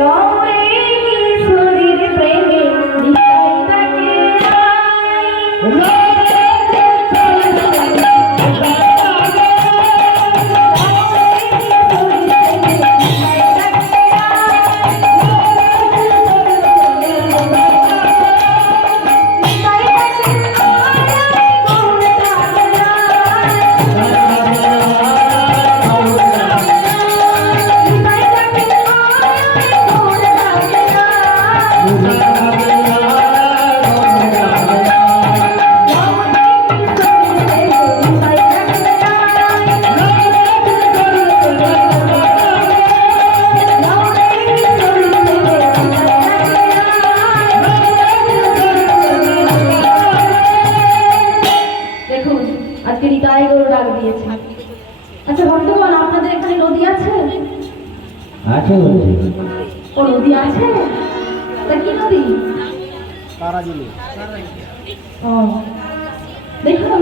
লরে কিশোরীর প্রেমে নিতাই তাকে আয়। আজকে নিতাই গরু ডাক দিয়েছে। আচ্ছা ভক্তগণ, আপনাদের এখানে নদী আছে? আছে ও নদী আছে? তা কি নদী? ও দেখুন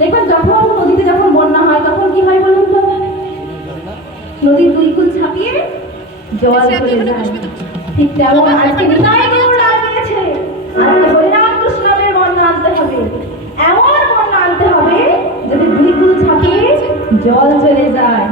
দেখুন, যখন নদীতে যখন বন্যা হয় তখন কি হয় বলুন তো? নদীর দুই কূল ছাপিয়ে জল চলে যায়। ঠিক তেমন আজকে নিতাই গরু ডাক দিয়েছে। আজকে হরিনাম কৃষ্ণের বন্যা আনতে হবে, এমন বন্যা আনতে হবে যাতে দুই কূল ছাপিয়ে জল চলে যায়।